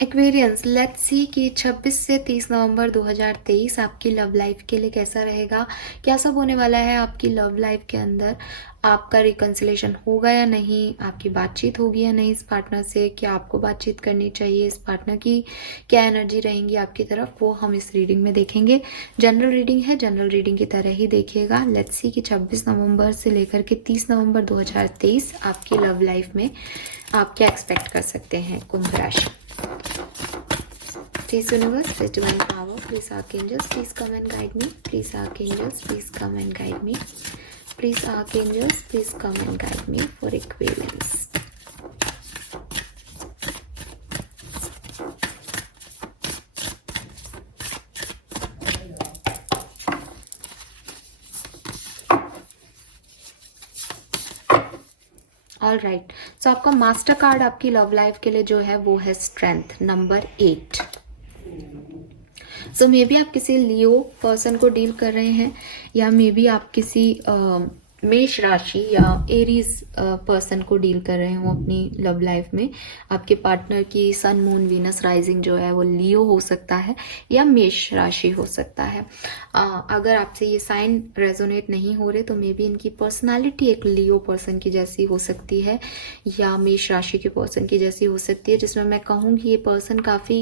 Aquarians, let's see कि 26 से 30 नवंबर 2023 आपकी लव लाइफ के लिए कैसा रहेगा, क्या सब होने वाला है आपकी लव लाइफ के अंदर। आपका रिकंसिलेशन होगा या नहीं, आपकी बातचीत होगी या नहीं इस पार्टनर से, क्या आपको बातचीत करनी चाहिए, इस पार्टनर की क्या एनर्जी रहेंगी आपकी तरफ, वो हम इस रीडिंग में देखेंगे। जनरल रीडिंग है, जनरल रीडिंग की तरह ही देखिएगा। लेट्स सी कि 26 नवंबर से लेकर के 30 नवंबर 2023 आपकी लव लाइफ में आप क्या एक्सपेक्ट कर सकते हैं कुंभ राशि। Please universe, please divine power, please archangels, please come and guide me. Please archangels, please come and guide me. Please archangels, please come and guide me for Aquarians. All right, so आपका master card आपकी love life के लिए जो है वो है strength number 8। So maybe आप किसी लियो पर्सन को डील कर रहे हैं, या मे बी आप किसी मेष राशि या एरीज पर्सन को डील कर रहे हो अपनी लव लाइफ में। आपके पार्टनर की सन मून वीनस राइजिंग जो है वो लियो हो सकता है या मेष राशि हो सकता है। अगर आपसे ये साइन रेजोनेट नहीं हो रहे तो मे बी इनकी पर्सनालिटी एक लियो पर्सन की जैसी हो सकती है या मेष राशि के पर्सन की जैसी हो सकती है, जिसमें मैं कहूँगी ये पर्सन काफ़ी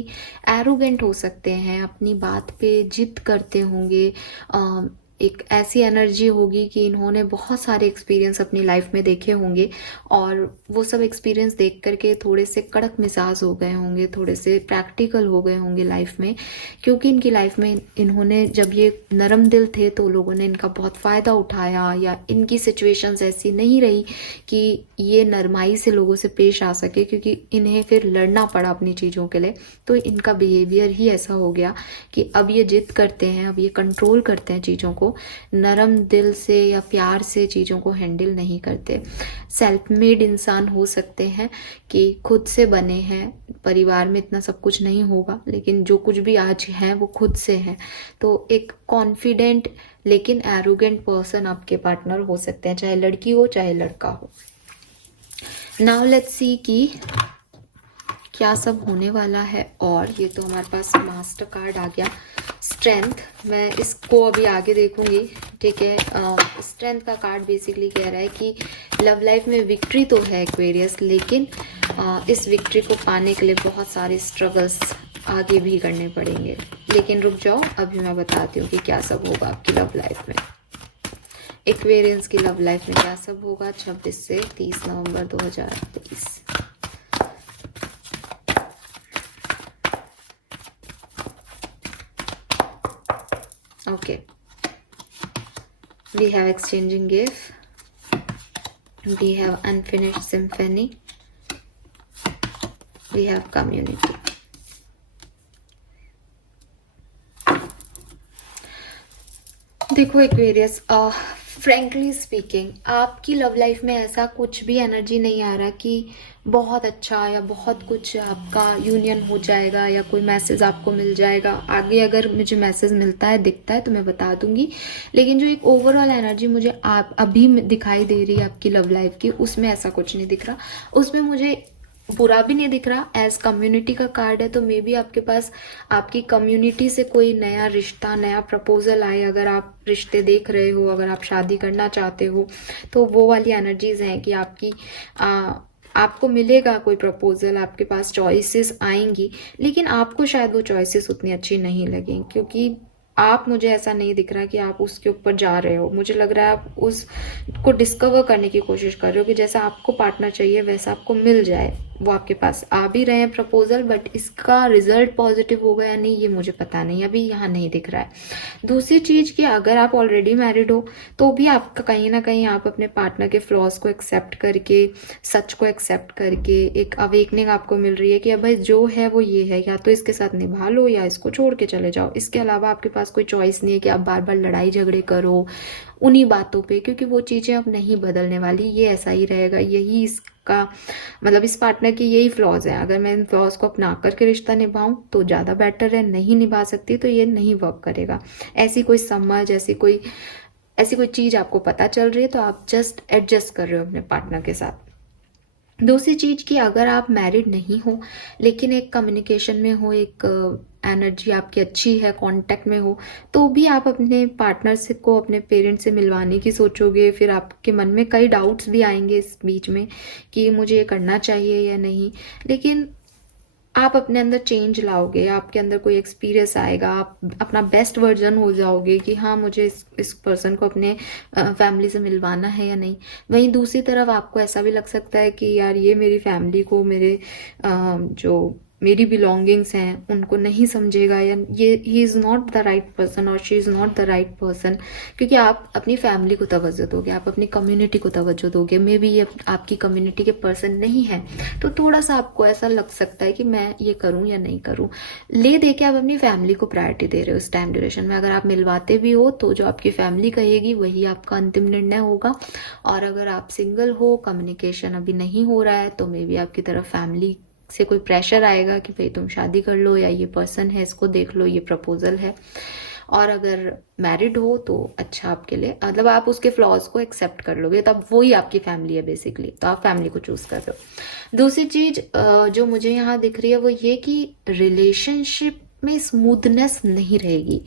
एरोगेंट हो सकते हैं, अपनी बात पे जिद करते होंगे। एक ऐसी एनर्जी होगी कि इन्होंने बहुत सारे एक्सपीरियंस अपनी लाइफ में देखे होंगे और वो सब एक्सपीरियंस देख करके थोड़े से कड़क मिजाज हो गए होंगे, थोड़े से प्रैक्टिकल हो गए होंगे लाइफ में, क्योंकि इनकी लाइफ में इन्होंने जब ये नरम दिल थे तो लोगों ने इनका बहुत फ़ायदा उठाया, या इनकी सिचुएशंस ऐसी नहीं रही कि ये नरमाई से लोगों से पेश आ सके, क्योंकि इन्हें फिर लड़ना पड़ा अपनी चीज़ों के लिए। तो इनका बिहेवियर ही ऐसा हो गया कि अब ये जिद करते हैं, अब ये कंट्रोल करते हैं चीज़ों को, नरम दिल से या प्यार से चीज़ों को हैंडल नहीं करते। सेल्फ मेड इंसान हो सकते हैं कि खुद से बने हैं, परिवार में इतना सब कुछ नहीं होगा लेकिन जो कुछ भी आज है वो खुद से है। तो एक कॉन्फिडेंट लेकिन एरोगेंट पर्सन आपके पार्टनर हो सकते हैं, चाहे लड़की हो चाहे लड़का हो। नाउ लेट्स सी कि क्या सब होने वाला है। और ये तो हमारे पास मास्टर कार्ड आ गया स्ट्रेंथ, मैं इसको अभी आगे देखूंगी, ठीक है। स्ट्रेंथ का कार्ड बेसिकली कह रहा है कि लव लाइफ में विक्ट्री तो है एक्वेरियस, लेकिन इस विक्ट्री को पाने के लिए बहुत सारे स्ट्रगल्स आगे भी करने पड़ेंगे। लेकिन रुक जाओ, अभी मैं बताती हूँ कि क्या सब होगा आपकी लव लाइफ में, एक्वेरियंस की लव लाइफ में क्या सब होगा 26 से 30 नवंबर 2023। Okay, we have exchanging gift, we have unfinished symphony, we have community. देखो एक्वेरियस, फ्रेंकली स्पीकिंग आपकी लव लाइफ में ऐसा कुछ भी एनर्जी नहीं आ रहा कि बहुत अच्छा या बहुत कुछ आपका यूनियन हो जाएगा या कोई मैसेज आपको मिल जाएगा। आगे अगर मुझे मैसेज मिलता है, दिखता है तो मैं बता दूंगी, लेकिन जो एक ओवरऑल एनर्जी मुझे आप अभी दिखाई दे रही है आपकी लव लाइफ की, उसमें ऐसा कुछ नहीं दिख रहा। उसमें मुझे बुरा भी नहीं दिख रहा। एज कम्युनिटी का कार्ड है तो मे बी आपके पास आपकी कम्युनिटी से कोई नया रिश्ता, नया प्रपोजल आए। अगर आप रिश्ते देख रहे हो, अगर आप शादी करना चाहते हो, तो वो वाली एनर्जीज हैं कि आपकी आपको मिलेगा कोई प्रपोजल, आपके पास चॉइसेस आएंगी, लेकिन आपको शायद वो चॉइसेस उतनी अच्छी नहीं लगेंगी, क्योंकि आप, मुझे ऐसा नहीं दिख रहा कि आप उसके ऊपर जा रहे हो। मुझे लग रहा है आप उसको डिस्कवर करने की कोशिश कर रहे हो कि जैसा आपको पार्टनर चाहिए वैसा आपको मिल जाए। वो आपके पास आ भी रहे हैं प्रपोजल, बट इसका रिजल्ट पॉजिटिव होगा या नहीं ये मुझे पता नहीं, अभी यहाँ नहीं दिख रहा है। दूसरी चीज़ कि अगर आप ऑलरेडी मैरिड हो तो भी आपका कहीं ना कहीं आप अपने पार्टनर के फ्लॉज को एक्सेप्ट करके, सच को एक्सेप्ट करके एक अवेकनिंग आपको मिल रही है कि अब भाई जो है वो ये है, या तो इसके साथ निभा लो या इसको छोड़ के चले जाओ। इसके अलावा आपके पास कोई चॉइस नहीं है कि आप बार बार लड़ाई झगड़े करो उन्हीं बातों पे, क्योंकि वो चीज़ें अब नहीं बदलने वाली, ये ऐसा ही रहेगा। यही इसका मतलब इस पार्टनर की यही फ्लॉज है। अगर मैं इन फ्लॉज को अपना करके रिश्ता निभाऊं तो ज़्यादा बेटर है, नहीं निभा सकती तो ये नहीं वर्क करेगा। ऐसी कोई समझ, ऐसी कोई चीज़ आपको पता चल रही है तो आप जस्ट एडजस्ट कर रहे हो अपने पार्टनर के साथ। दूसरी चीज कि अगर आप मैरिड नहीं हो लेकिन एक कम्युनिकेशन में हो, एक एनर्जी आपकी अच्छी है, कांटेक्ट में हो, तो भी आप अपने पार्टनर से को अपने पेरेंट्स से मिलवाने की सोचोगे। फिर आपके मन में कई डाउट्स भी आएंगे इस बीच में कि मुझे ये करना चाहिए या नहीं, लेकिन आप अपने अंदर चेंज लाओगे, आपके अंदर कोई एक्सपीरियंस आएगा, आप अपना बेस्ट वर्जन हो जाओगे कि हाँ मुझे इस पर्सन को अपने फैमिली से मिलवाना है या नहीं। वहीं दूसरी तरफ आपको ऐसा भी लग सकता है कि यार ये मेरी फैमिली को, मेरे जो मेरी बिलोंगिंग्स हैं उनको नहीं समझेगा, या ये he is not the right person और she is not the right person, क्योंकि आप अपनी फैमिली को तवज्जो दोगे, आप अपनी कम्युनिटी को तवज्जो दोगे। मे बी ये आपकी कम्युनिटी के पर्सन नहीं है, तो थोड़ा सा आपको ऐसा लग सकता है कि मैं ये करूं या नहीं करूं। ले दे के आप अपनी फैमिली को प्रायोरिटी दे रहे हो इस टाइम ड्यूरेशन में। अगर आप मिलवाते भी हो तो जो आपकी फैमिली कहेगी वही आपका अंतिम निर्णय होगा, और अगर आप सिंगल हो, कम्युनिकेशन अभी नहीं हो रहा है, तो मे बी आपकी तरफ फैमिली से कोई प्रेशर आएगा कि भाई तुम शादी कर लो, या ये पर्सन है इसको देख लो, ये प्रपोजल है। और अगर मैरिड हो तो अच्छा आपके लिए, मतलब आप उसके फ्लॉज को एक्सेप्ट कर लोगे, तब वही आपकी फैमिली है बेसिकली, तो आप फैमिली को चूज कर रहे हो। दूसरी चीज जो मुझे यहाँ दिख रही है वो ये कि रिलेशनशिप में स्मूथनेस नहीं रहेगी।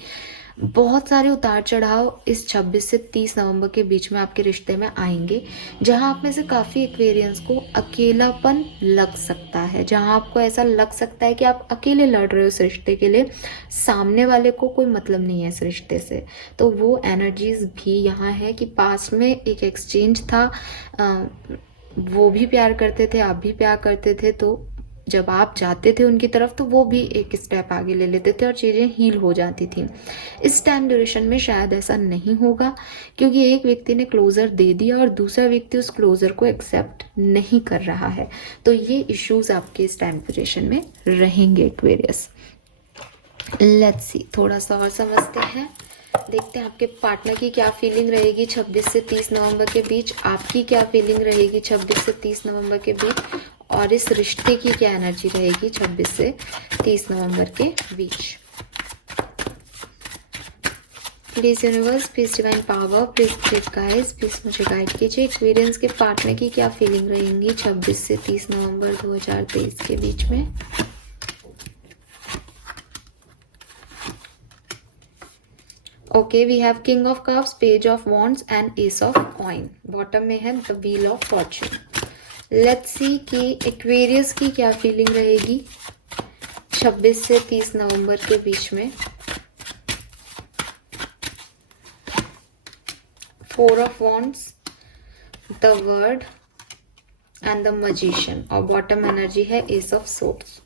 बहुत सारे उतार चढ़ाव इस 26 से 30 नवंबर के बीच में आपके रिश्ते में आएंगे, जहां आप में से काफी एक्वेरियंस को अकेलापन लग सकता है, जहां आपको ऐसा लग सकता है कि आप अकेले लड़ रहे हो इस रिश्ते के लिए, सामने वाले को कोई मतलब नहीं है इस रिश्ते से। तो वो एनर्जीज भी यहाँ है कि पास में एक एक्सचेंज था, वो भी प्यार करते थे, आप भी प्यार करते थे, तो जब आप जाते थे उनकी तरफ तो वो भी एक स्टेप आगे ले लेते थे और चीज़ें हील हो जाती थी। इस टाइम ड्यूरेशन में शायद ऐसा नहीं होगा, क्योंकि एक व्यक्ति ने क्लोजर दे दिया और दूसरा व्यक्ति उस क्लोजर को एक्सेप्ट नहीं कर रहा है, तो ये इश्यूज आपके इस टाइम ड्यूरेशन में रहेंगे एक्वेरियस। लेट्स सी, थोड़ा सा और समझते हैं, देखते हैं आपके पार्टनर की क्या फीलिंग रहेगी 26 से 30 नवंबर के बीच, आपकी क्या फीलिंग रहेगी 26 से 30 नवंबर के बीच, और इस रिश्ते की क्या एनर्जी रहेगी 26 से 30 नवंबर के बीच। Please universe, please divine power, please guys, please मुझे गाइड कीजिए। एक्सपीरियंस के पार्टनर की क्या फीलिंग रहेंगी 26 से 30 नवंबर 2023 के बीच में। Okay, we have king of cups, page of wands and ace of coin. Bottom में है the wheel of fortune. Let's see कि एक्वेरियस की क्या फीलिंग रहेगी 26 से 30 नवंबर के बीच में। 4 of wands, the word and the magician, और बॉटम एनर्जी है एस ऑफ सोर्ड्स।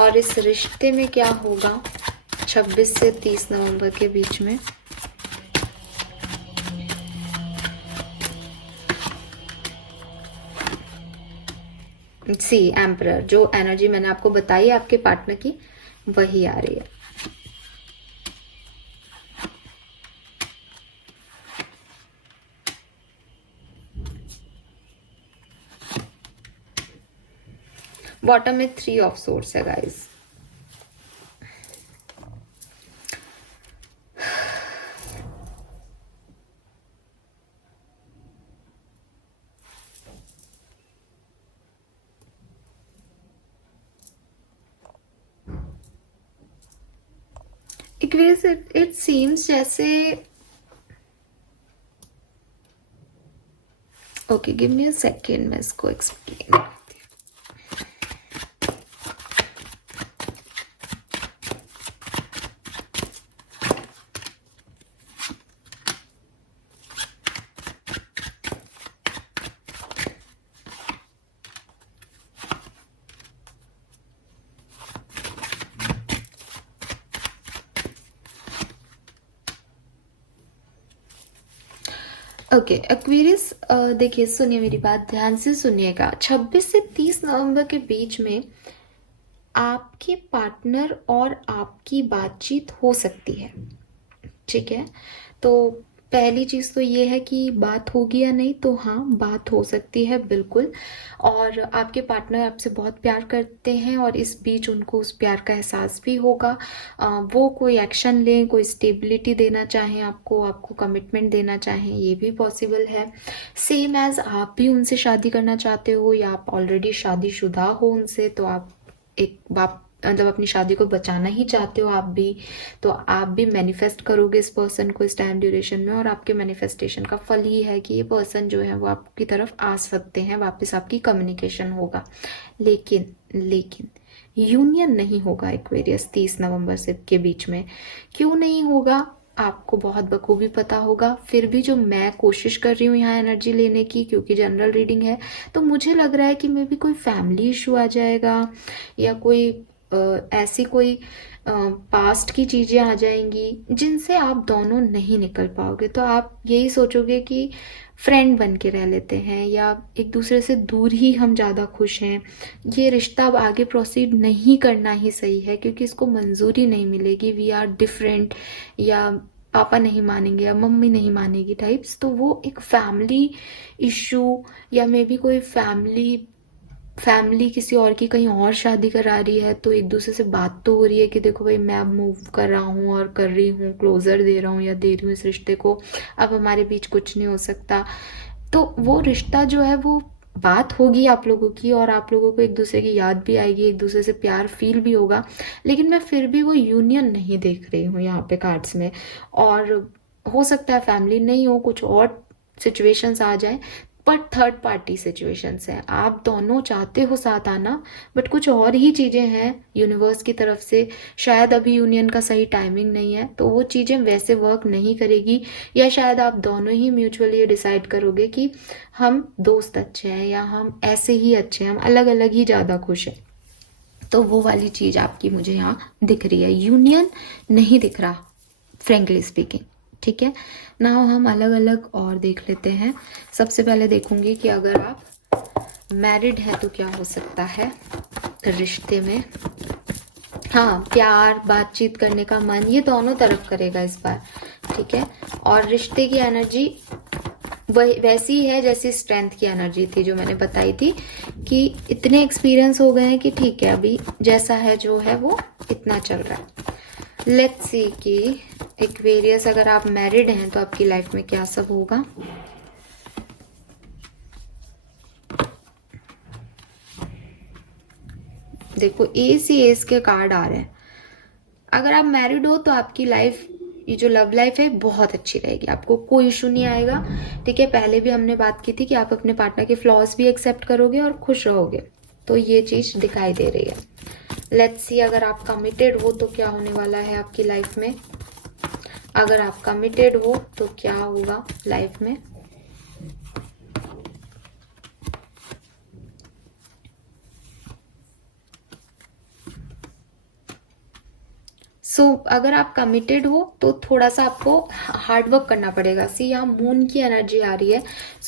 और इस रिश्ते में क्या होगा 26 से 30 नवंबर के बीच में। सी एम्परर, जो एनर्जी मैंने आपको बताई आपके पार्टनर की वही आ रही है। बॉटम में 3 ऑफ सोर्ड्स है गाइस। Aquarius, it seems जैसे okay, give me a second, मैं इसको एक्सप्लेन। ओके एक्वेरियस, देखिए सुनिए मेरी बात, ध्यान से सुनिएगा। 26 से 30 नवंबर के बीच में आपके पार्टनर और आपकी बातचीत हो सकती है, ठीक है। तो पहली चीज़ तो ये है कि बात होगी या नहीं, तो हाँ बात हो सकती है बिल्कुल। और आपके पार्टनर आपसे बहुत प्यार करते हैं और इस बीच उनको उस प्यार का एहसास भी होगा। वो कोई एक्शन लें, कोई स्टेबिलिटी देना चाहें आपको, आपको कमिटमेंट देना चाहें, ये भी पॉसिबल है। सेम एज आप भी उनसे शादी करना चाहते हो या आप ऑलरेडी शादीशुदा हो उनसे, तो आप एक बाप मतलब अपनी शादी को बचाना ही चाहते हो आप भी, तो आप भी मैनिफेस्ट करोगे इस पर्सन को इस टाइम ड्यूरेशन में। और आपके मैनिफेस्टेशन का फल ही है कि ये पर्सन जो है वो आपकी तरफ आ सकते हैं, वापस आपकी कम्युनिकेशन होगा। लेकिन यूनियन नहीं होगा एक्वेरियस 30 नवंबर से के बीच में। क्यों नहीं होगा आपको बहुत बखूबी पता होगा। फिर भी जो मैं कोशिश कर रही हूँ यहाँ एनर्जी लेने की, क्योंकि जनरल रीडिंग है, तो मुझे लग रहा है कि मे बी कोई फैमिली इशू आ जाएगा या कोई ऐसी कोई पास्ट की चीज़ें आ जाएंगी जिनसे आप दोनों नहीं निकल पाओगे। तो आप यही सोचोगे कि फ्रेंड बन के रह लेते हैं या एक दूसरे से दूर ही हम ज़्यादा खुश हैं, ये रिश्ता अब आगे प्रोसीड नहीं करना ही सही है क्योंकि इसको मंजूरी नहीं मिलेगी, वी आर डिफरेंट, या पापा नहीं मानेंगे या मम्मी नहीं मानेगी टाइप्स। तो वो एक फैमिली इशू या मे बी कोई फैमिली किसी और की कहीं और शादी करा रही है, तो एक दूसरे से बात तो हो रही है कि देखो भाई मैं अब मूव कर रहा हूँ और कर रही हूँ, क्लोजर दे रहा हूँ या दे रही हूँ इस रिश्ते को, अब हमारे बीच कुछ नहीं हो सकता। तो वो रिश्ता जो है वो बात होगी आप लोगों की और आप लोगों को एक दूसरे की याद भी आएगी, एक दूसरे से प्यार फील भी होगा। लेकिन मैं फिर भी वो यूनियन नहीं देख रही हूँ यहाँ पे कार्ड्स में। और हो सकता है फैमिली नहीं हो, कुछ और सिचुएशंस आ जाए, बट थर्ड पार्टी सिचुएशंस है। आप दोनों चाहते हो साथ आना, बट कुछ और ही चीज़ें हैं यूनिवर्स की तरफ से। शायद अभी यूनियन का सही टाइमिंग नहीं है, तो वो चीज़ें वैसे वर्क नहीं करेगी, या शायद आप दोनों ही म्यूचुअली ये डिसाइड करोगे कि हम दोस्त अच्छे हैं या हम ऐसे ही अच्छे हैं, हम अलग अलग ही ज़्यादा खुश हैं। तो वो वाली चीज़ आपकी मुझे यहाँ दिख रही है, यूनियन नहीं दिख रहा फ्रेंकली स्पीकिंग। ठीक है ना, हम अलग अलग और देख लेते हैं। सबसे पहले देखूंगी कि अगर आप मैरिड हैं तो क्या हो सकता है रिश्ते में। हाँ, प्यार, बातचीत करने का मन, ये दोनों तरफ करेगा इस बार। ठीक है, और रिश्ते की एनर्जी वैसी है जैसी स्ट्रेंथ की एनर्जी थी जो मैंने बताई थी कि इतने एक्सपीरियंस हो गए हैं कि ठीक है अभी जैसा है जो है वो इतना चल रहा है। लेट्स सी कि एक्वेरियस अगर आप मैरिड हैं तो आपकी लाइफ में क्या सब होगा। देखो एस के कार्ड आ रहे हैं। अगर आप मैरिड हो तो आपकी लाइफ, ये जो लव लाइफ है बहुत अच्छी रहेगी, आपको कोई इशू नहीं आएगा। ठीक है, पहले भी हमने बात की थी कि आप अपने पार्टनर के फ्लॉज भी एक्सेप्ट करोगे और खुश रहोगे, तो ये चीज दिखाई दे रही है। लेट्स सी अगर आप कमिटेड हो तो क्या होने वाला है आपकी लाइफ में। अगर आप कमिटेड हो तो क्या होगा लाइफ में। अगर आप कमिटेड हो तो थोड़ा सा आपको हार्ड वर्क करना पड़ेगा। सी यहाँ मून की एनर्जी आ रही है।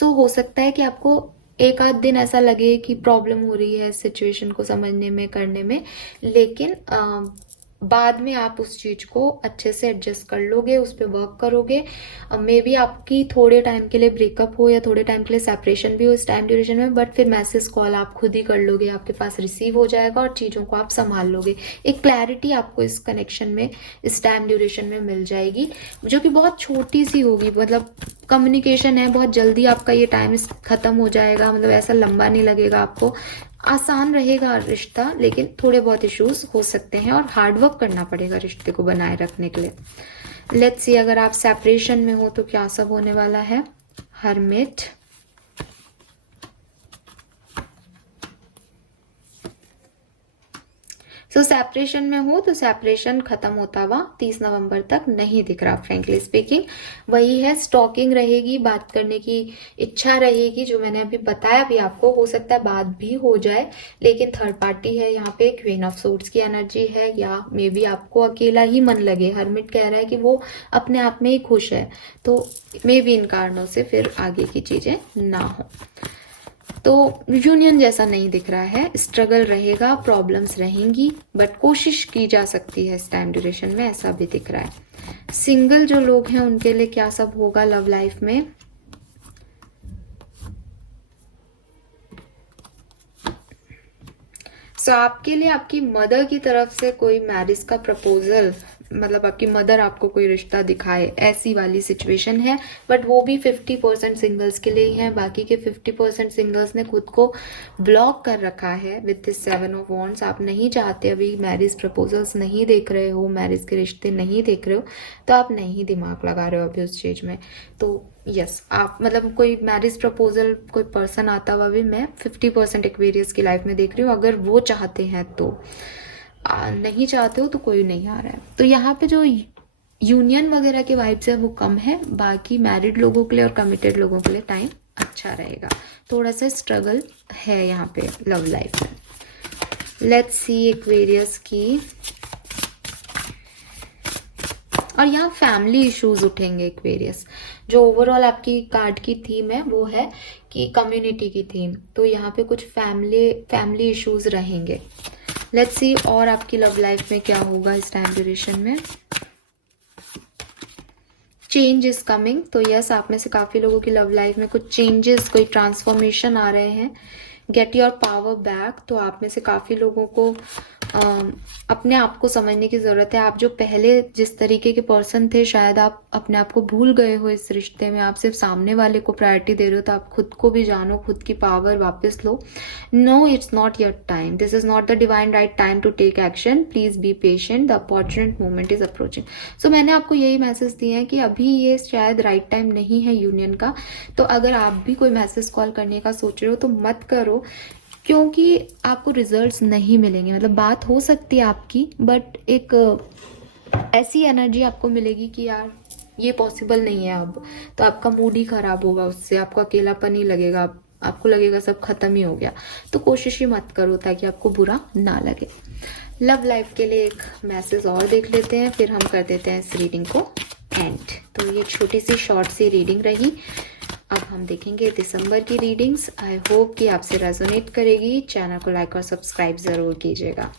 हो सकता है कि आपको एक आध दिन ऐसा लगे कि प्रॉब्लम हो रही है सिचुएशन को समझने में, करने में, लेकिन बाद में आप उस चीज को अच्छे से एडजस्ट कर लोगे, उस पर वर्क करोगे। मे बी आपकी थोड़े टाइम के लिए ब्रेकअप हो या थोड़े टाइम के लिए सेपरेशन भी हो इस टाइम ड्यूरेशन में, बट फिर मैसेज कॉल आप खुद ही कर लोगे, आपके पास रिसीव हो जाएगा और चीज़ों को आप संभाल लोगे। एक क्लैरिटी आपको इस कनेक्शन में इस टाइम ड्यूरेशन में मिल जाएगी, जो कि बहुत छोटी सी होगी। मतलब कम्युनिकेशन है, बहुत जल्दी आपका ये टाइम खत्म हो जाएगा, मतलब ऐसा लंबा नहीं लगेगा आपको, आसान रहेगा रिश्ता। लेकिन थोड़े बहुत इश्यूज हो सकते हैं और हार्ड वर्क करना पड़ेगा रिश्ते को बनाए रखने के लिए। लेट्स सी अगर आप सेपरेशन में हो तो क्या सब होने वाला है। हर्मिट, सेपरेशन में हो तो सेपरेशन खत्म होता हुआ 30 नवंबर तक नहीं दिख रहा फ्रेंकली स्पीकिंग। वही है, स्टॉकिंग रहेगी, बात करने की इच्छा रहेगी, जो मैंने अभी बताया भी आपको। हो सकता है बात भी हो जाए, लेकिन थर्ड पार्टी है यहाँ पे, क्वीन ऑफ सोर्ड्स की एनर्जी है, या मे बी आपको अकेला ही मन लगे। हर्मिट कह रहा है कि वो अपने आप में ही खुश है, तो मे बी इन कारणों से फिर आगे की चीजें ना हो। तो यूनियन जैसा नहीं दिख रहा है, स्ट्रगल रहेगा, प्रॉब्लम्स रहेंगी, बट कोशिश की जा सकती है इस टाइम ड्यूरेशन में, ऐसा भी दिख रहा है। सिंगल जो लोग हैं उनके लिए क्या सब होगा लव लाइफ में, सो आपके लिए आपकी मदर की तरफ से कोई मैरिज का प्रपोजल, मतलब आपकी मदर आपको कोई रिश्ता दिखाए, ऐसी वाली सिचुएशन है। बट वो भी 50% सिंगल्स के लिए ही है, बाकी के 50% सिंगल्स ने खुद को ब्लॉक कर रखा है विद दिस 7 ऑफ वॉन्ड्स। आप नहीं चाहते, अभी मैरिज प्रपोजल्स नहीं देख रहे हो, मैरिज के रिश्ते नहीं देख रहे हो, तो आप नहीं दिमाग लगा रहे हो अभी उस चीज में। तो यस, आप मतलब कोई मैरिज प्रपोजल, कोई पर्सन आता हुआ भी मैं 50% एक्वेरियस की लाइफ में देख रही हूँ। अगर वो चाहते हैं तो, नहीं चाहते हो तो कोई नहीं आ रहा है। तो यहाँ पे जो यूनियन वगैरह के वाइब्स है वो कम है, बाकी मैरिड लोगों के लिए और कमिटेड लोगों के लिए टाइम अच्छा रहेगा। थोड़ा सा स्ट्रगल है यहाँ पे लव लाइफ में। लेट्स सी एक्वेरियस की, और यहाँ फैमिली इश्यूज उठेंगे एक्वेरियस। जो ओवरऑल आपकी कार्ड की थीम है वो है कि कम्युनिटी की थीम, तो यहाँ पे कुछ फैमिली इश्यूज रहेंगे। लेट्स सी और आपकी लव लाइफ में क्या होगा इस टाइम ड्यूरेशन में। चेंज इज कमिंग, तो यस, आप में से काफी लोगों की लव लाइफ में कुछ चेंजेस, कोई ट्रांसफॉर्मेशन आ रहे हैं। गेट योर पावर बैक, तो आप में से काफी लोगों को अपने आप को समझने की जरूरत है। आप जो पहले जिस तरीके के पर्सन थे, शायद आप अपने आप को भूल गए हो इस रिश्ते में, आप सिर्फ सामने वाले को प्रायोरिटी दे रहे हो। तो आप खुद को भी जानो, खुद की पावर वापस लो। No, it's not your time, this is not the divine right time to take action, please be patient, the opportunity moment is approaching. So मैंने आपको यही मैसेज दिए हैं कि अभी ये शायद राइट टाइम नहीं है यूनियन का। तो अगर आप भी कोई मैसेज कॉल करने का सोच रहे हो तो मत करो, क्योंकि आपको रिजल्ट्स नहीं मिलेंगे। मतलब बात हो सकती है आपकी, बट एक ऐसी एनर्जी आपको मिलेगी कि यार ये पॉसिबल नहीं है अब, तो आपका मूड ही खराब होगा उससे, आपको अकेलापन ही लगेगा, आपको लगेगा सब खत्म ही हो गया। तो कोशिश ही मत करो ताकि आपको बुरा ना लगे। लव लाइफ के लिए एक मैसेज और देख लेते हैं, फिर हम कर देते हैं इस रीडिंग को एंड। तो ये छोटी सी शॉर्ट सी रीडिंग रही। अब हम देखेंगे दिसंबर की रीडिंग्स। आई होप कि आपसे रेजोनेट करेगी। चैनल को लाइक और सब्सक्राइब जरूर कीजिएगा।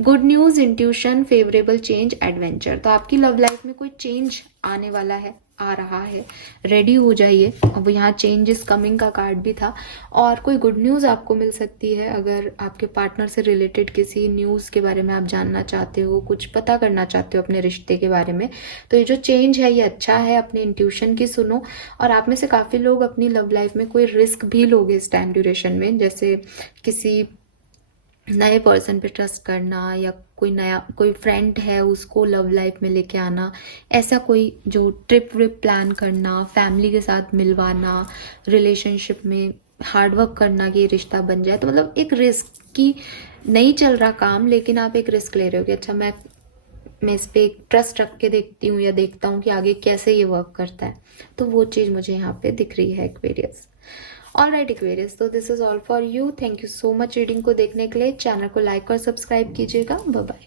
Good news, intuition, favourable change, adventure. तो आपकी लव लाइफ में कोई चेंज आने वाला है, आ रहा है, रेडी हो जाइए। अब यहाँ चेंज इज कमिंग का कार्ड भी था, और कोई गुड न्यूज़ आपको मिल सकती है। अगर आपके पार्टनर से रिलेटेड किसी न्यूज़ के बारे में आप जानना चाहते हो, कुछ पता करना चाहते हो अपने रिश्ते के बारे में, तो ये जो चेंज है ये अच्छा है। अपनी इंट्यूशन की सुनो। और आप में से काफ़ी लोग अपनी लव लाइफ में कोई रिस्क भी लोगे इस टाइम ड्यूरेशन में, जैसे किसी नए पर्सन पे ट्रस्ट करना, या कोई फ्रेंड है उसको लव लाइफ में लेके आना, ऐसा कोई जो ट्रिप व्रिप प्लान करना, फैमिली के साथ मिलवाना, रिलेशनशिप में हार्डवर्क करना कि रिश्ता बन जाए। तो मतलब एक रिस्क की नहीं चल रहा काम, लेकिन आप एक रिस्क ले रहे हो कि अच्छा मैं इस पे ट्रस्ट रख के देखती हूँ या देखता हूँ कि आगे कैसे ये वर्क करता है। तो वो चीज़ मुझे यहाँ पे दिख रही है एक्वेरियस। ऑलराइट एक्वेरियस, तो this is all for you. Thank you so much reading को देखने के लिए। चैनल को लाइक और सब्सक्राइब कीजिएगा। Bye bye.